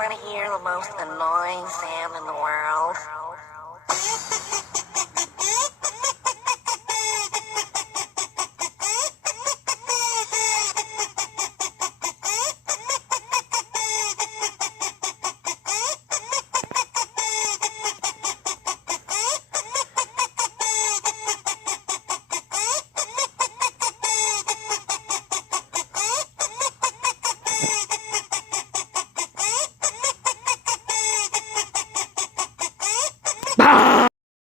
want to hear the most annoying sound in the world?